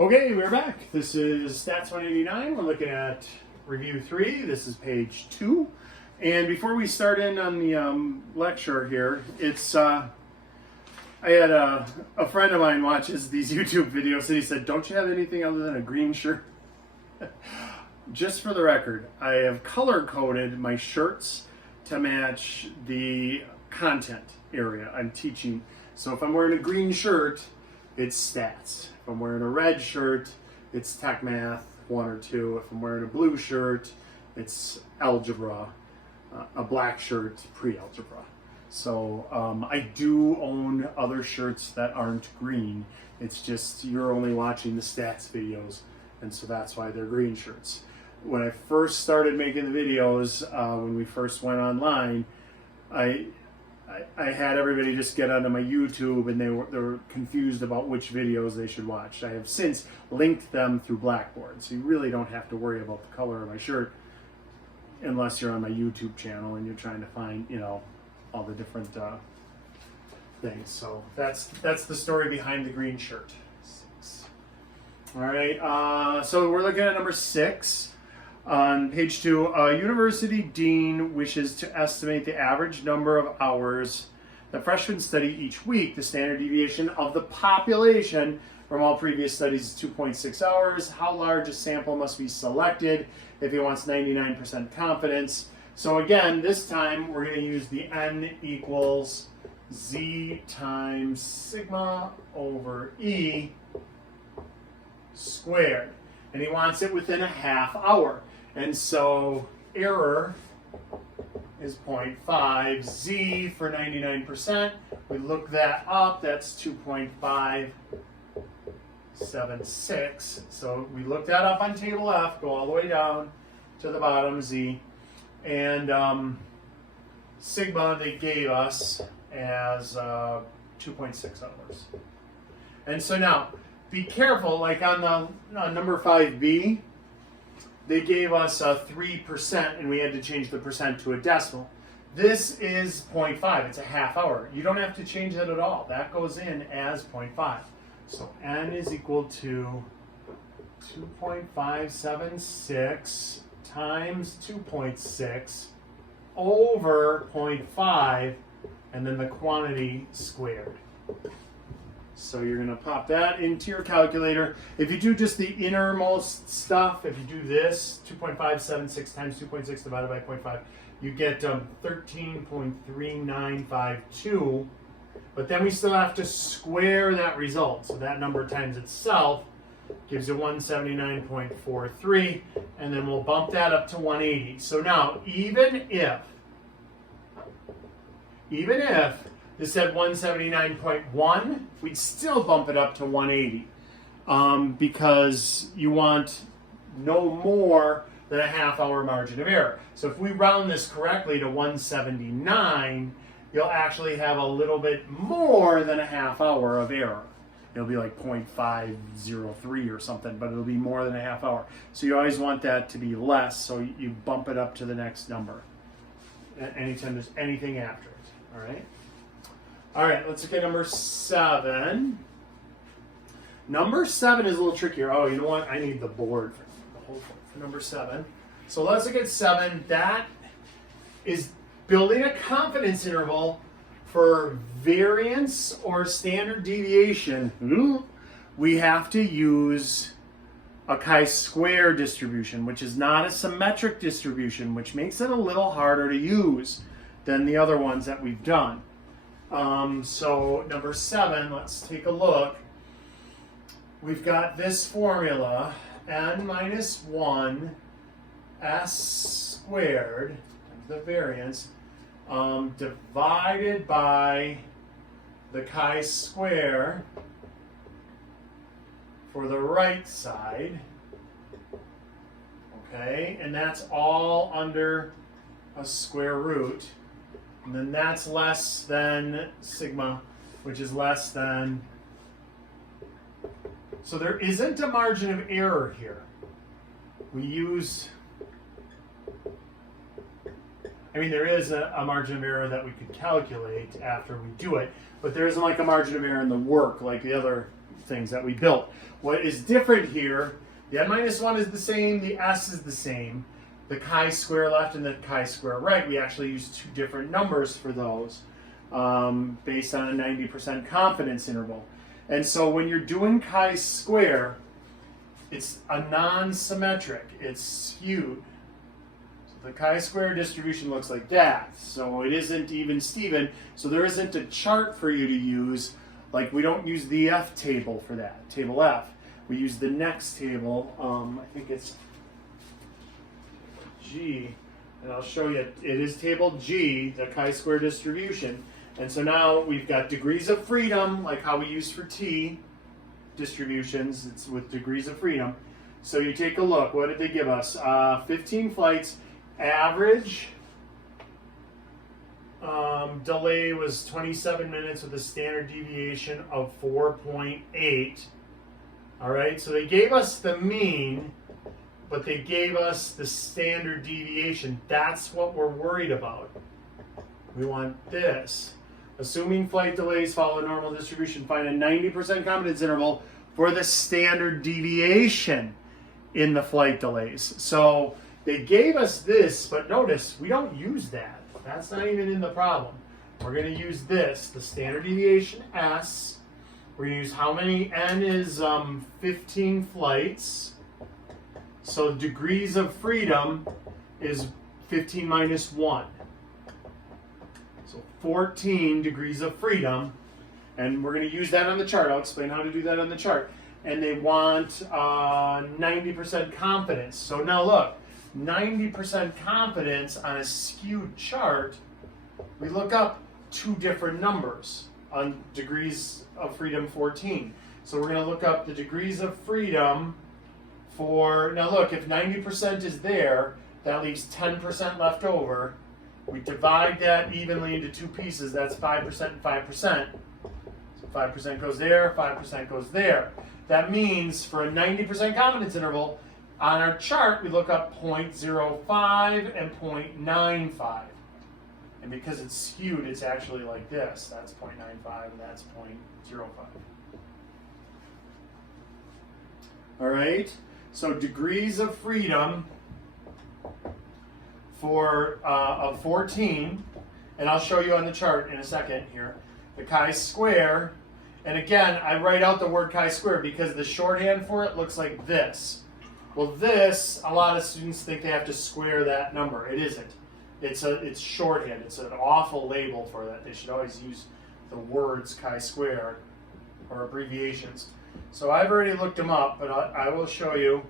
Okay, we're back. This is Stats189. We're looking at review 3. This is page 2. And before we start in on the lecture here, I had a friend of mine watches these YouTube videos and he said, "Don't you have anything other than a green shirt?" Just for the record, I have color-coded my shirts to match the content area I'm teaching. So if I'm wearing a green shirt, it's stats. If I'm wearing a red shirt, it's tech math 1 or 2. If I'm wearing a blue shirt, it's algebra. A black shirt, pre-algebra. So I do own other shirts that aren't green. It's just you're only watching the stats videos, and so that's why they're green shirts. When I first started making the videos, when we first went online, I had everybody just get onto my YouTube, and they were confused about which videos they should watch. I have since linked them through Blackboard, so you really don't have to worry about the color of my shirt unless you're on my YouTube channel and you're trying to find, all the different things. So that's the story behind the green shirt. All right, so we're looking at number 6. On page 2, a university dean wishes to estimate the average number of hours that freshmen study each week. The standard deviation of the population from all previous studies is 2.6 hours. How large a sample must be selected if he wants 99% confidence? So again, this time we're going to use the n equals z times sigma over e squared. And he wants it within a half hour. And so error is 0.5, z for 99%. We look that up, that's 2.576. So we look that up on table F, go all the way down to the bottom, z. And sigma they gave us as 2.6 hours. And so now, be careful, like on number 5b, they gave us 3%, and we had to change the percent to a decimal. This is 0.5. It's a half hour. You don't have to change that at all. That goes in as 0.5. So n is equal to 2.576 times 2.6 over 0.5, and then the quantity squared. So you're going to pop that into your calculator. If you do just the innermost stuff, if you do this, 2.576 times 2.6 divided by 0.5, you get 13.3952. But then we still have to square that result. So that number times itself gives you 179.43. And then we'll bump that up to 180. So now, even if this said 179.1, we'd still bump it up to 180 because you want no more than a half hour margin of error. So if we round this correctly to 179, you'll actually have a little bit more than a half hour of error. It'll be like 0.503 or something, but it'll be more than a half hour. So you always want that to be less, so you bump it up to the next number anytime there's anything after it, all right? All right, let's look at number 7. Number 7 is a little trickier. Oh, you know what? I need the board for number 7. So let's look at 7. That is building a confidence interval for variance or standard deviation. We have to use a chi-square distribution, which is not a symmetric distribution, which makes it a little harder to use than the other ones that we've done. So number 7, let's take a look. We've got this formula, n minus 1 s squared, the variance, divided by the chi-square for the right side. Okay, and that's all under a square root. And then that's less than sigma, which is less than. So there isn't a margin of error here. We use, there is a margin of error that we could calculate after we do it, but there isn't like a margin of error in the work like the other things that we built. What is different here, the n minus 1 is the same, the s is the same. The chi-square left and the chi-square right, we actually use two different numbers for those based on a 90% confidence interval. And so when you're doing chi-square, it's a non-symmetric, it's skewed. The chi-square distribution looks like that, so it isn't even Steven, so there isn't a chart for you to use. Like, we don't use the F table for that, table F. We use the next table, I think it's G, and I'll show you, it is table G, the chi-square distribution. And so now we've got degrees of freedom, like how we use for T distributions, it's with degrees of freedom. So you take a look, what did they give us? 15 flights. Average delay was 27 minutes with a standard deviation of 4.8. All right, so they gave us the mean, but they gave us the standard deviation. That's what we're worried about. We want this. Assuming flight delays follow a normal distribution, find a 90% confidence interval for the standard deviation in the flight delays. So they gave us this, but notice, we don't use that. That's not even in the problem. We're going to use this, the standard deviation S. We're going to use how many? N is 15 flights. So degrees of freedom is 15 minus 1. So 14 degrees of freedom. And we're going to use that on the chart. I'll explain how to do that on the chart. And they want 90% confidence. So now look. 90% confidence on a skewed chart, we look up two different numbers on degrees of freedom 14. So we're going to look up the degrees of freedom for, now look, if 90% is there, that leaves 10% left over. We divide that evenly into two pieces, that's 5% and 5%. So 5% goes there, 5% goes there. That means for a 90% confidence interval, on our chart, we look up 0.05 and 0.95. And because it's skewed, it's actually like this. That's 0.95 and that's 0.05. All right? So degrees of freedom for of 14, and I'll show you on the chart in a second here. The chi-square, and again, I write out the word chi-square because the shorthand for it looks like this. Well, this, a lot of students think they have to square that number. It isn't. It's shorthand. It's an awful label for that. They should always use the words chi-square or abbreviations. So I've already looked them up, but I will show you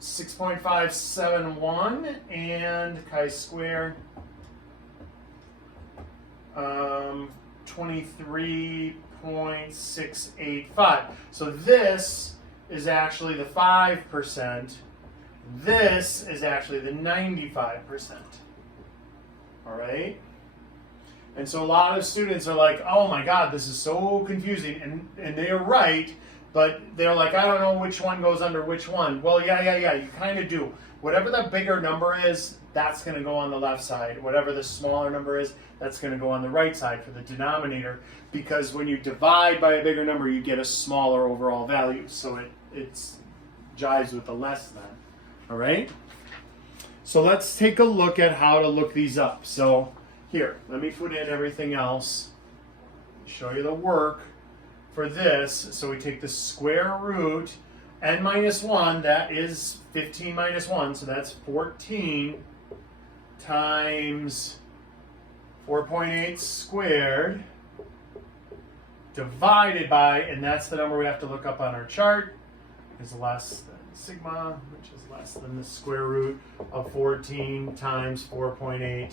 6.571 and chi-square 23.685. So this is actually the 5%. This is actually the 95%. All right? And so a lot of students are like, oh my God, this is so confusing. And they are right, but they're like, I don't know which one goes under which one. Well, yeah, you kind of do. Whatever the bigger number is, that's going to go on the left side. Whatever the smaller number is, that's going to go on the right side for the denominator. Because when you divide by a bigger number, you get a smaller overall value. So it's jives with the less than. All right? So let's take a look at how to look these up. So here, let me put in everything else. Show you the work for this. So we take the square root, n minus 1, that is 15 minus 1, so that's 14 times 4.8 squared divided by, and that's the number we have to look up on our chart, is less than sigma, which is less than the square root of 14 times 4.8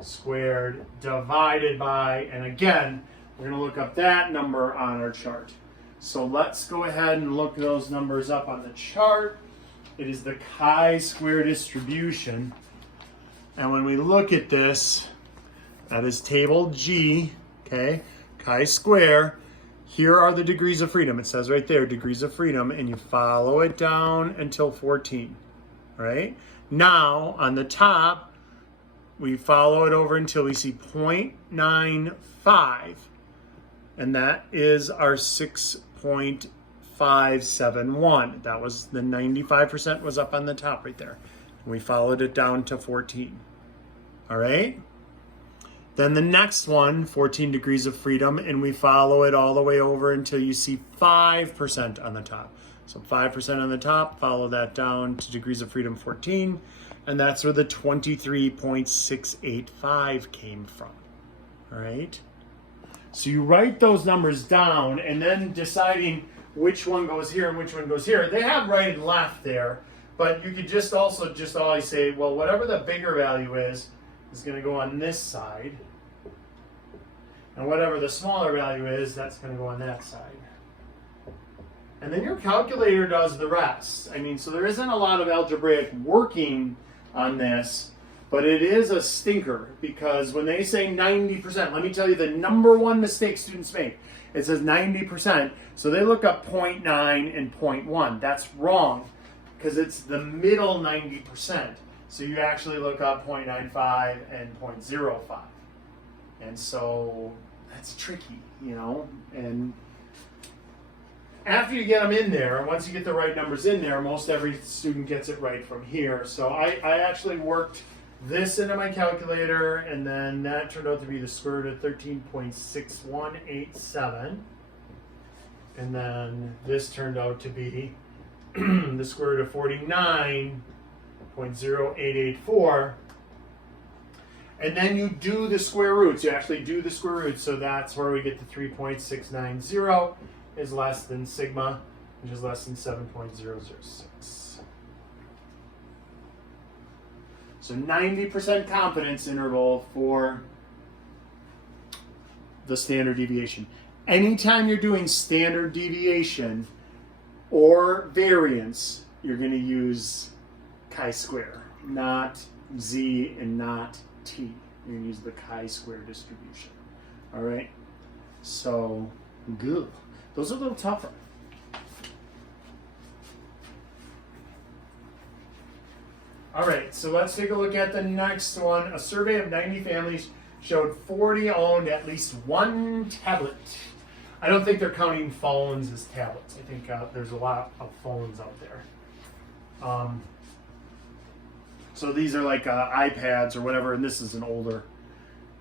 squared divided by, and again, we're going to look up that number on our chart. So let's go ahead and look those numbers up on the chart. It is the chi-square distribution. And when we look at this, that is table G, okay, chi-square. Here are the degrees of freedom. It says right there, degrees of freedom, and you follow it down until 14, all right? Now, on the top, we follow it over until we see 0.95, and that is our 6 0.571. That was the 95% was up on the top right there. We followed it down to 14. All right? Then the next one, 14 degrees of freedom, and we follow it all the way over until you see 5% on the top. So 5% on the top, follow that down to degrees of freedom 14, and that's where the 23.685 came from. All right? So you write those numbers down, and then deciding which one goes here and which one goes here. They have right and left there, but you could just always say, well, whatever the bigger value is going to go on this side. And whatever the smaller value is, that's going to go on that side. And then your calculator does the rest. I mean, so there isn't a lot of algebraic working on this, but it is a stinker because when they say 90%, let me tell you the number one mistake students make. It says 90%, so they look up 0.9 and 0.1. That's wrong because it's the middle 90%. So you actually look up 0.95 and 0.05. And so that's tricky, you know. And after you get them in there, once you get the right numbers in there, most every student gets it right from here. So I actually worked this into my calculator, and then that turned out to be the square root of 13.6187. And then this turned out to be the square root of 49.0884. And then you do the square roots. You actually do the square roots. So that's where we get the 3.690 is less than sigma, which is less than 7.006. So 90% confidence interval for the standard deviation. Anytime you're doing standard deviation or variance, you're going to use chi-square, not z and not t. You're going to use the chi-square distribution. All right? So, good. Those are a little tougher. All right, so let's take a look at the next one. A survey of 90 families showed 40 owned at least one tablet. I don't think they're counting phones as tablets. I think there's a lot of phones out there. So these are like iPads or whatever, and this is an older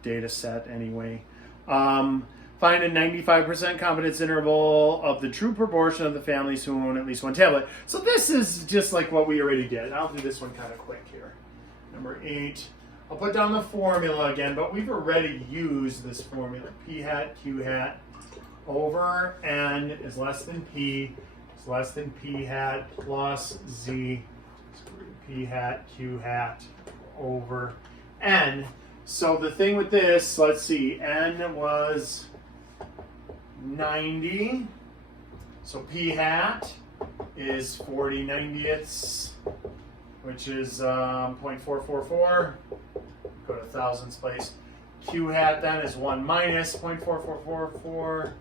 data set anyway. Find a 95% confidence interval of the true proportion of the families who own at least one tablet. So this is just like what we already did. I'll do this one kind of quick here. Number 8. I'll put down the formula again, but we've already used this formula. P hat, Q hat over N is less than P is less than P hat plus Z. P hat, Q hat over N. So the thing with this, let's see, N was 90. So P hat is 40 90ths, which is 0.444. Go to thousandths place. Q hat then is 1 minus 0.4444,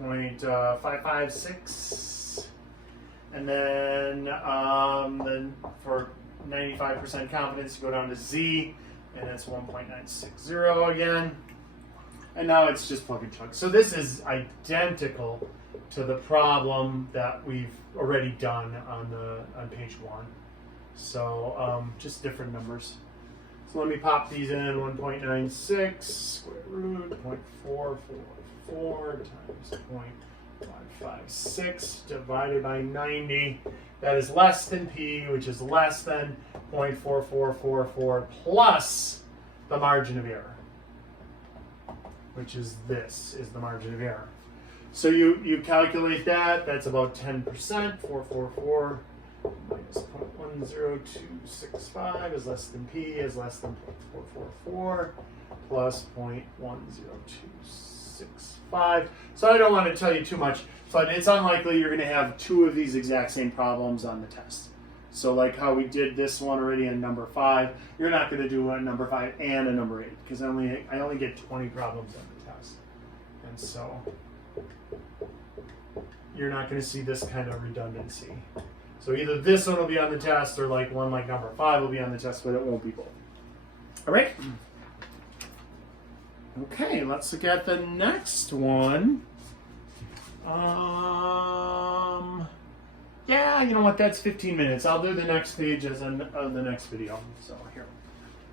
0.556. And then for 95% confidence, you go down to Z, and it's 1.960 again. And now it's just plug and chug. So this is identical to the problem that we've already done on page 1. So just different numbers. So let me pop these in. 1.96 square root 0.444 times 0.556 divided by 90. That is less than P, which is less than 0.4444 plus the margin of error, which is this, is the margin of error. So you calculate that, that's about 10%, 444 minus 0.10265 is less than P is less than 0.444 plus 0.10265. So I don't want to tell you too much, but it's unlikely you're going to have 2 of these exact same problems on the test. So like how we did this one already in number 5, you're not going to do a number 5 and a number 8 because I only get 20 problems on the test. And so you're not going to see this kind of redundancy. So either this one will be on the test or like one like number 5 will be on the test, but it won't be both. All right? Okay, let's look at the next one. Yeah, you know what? That's 15 minutes. I'll do the next page as on the next video. So here,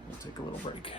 we'll take a little break.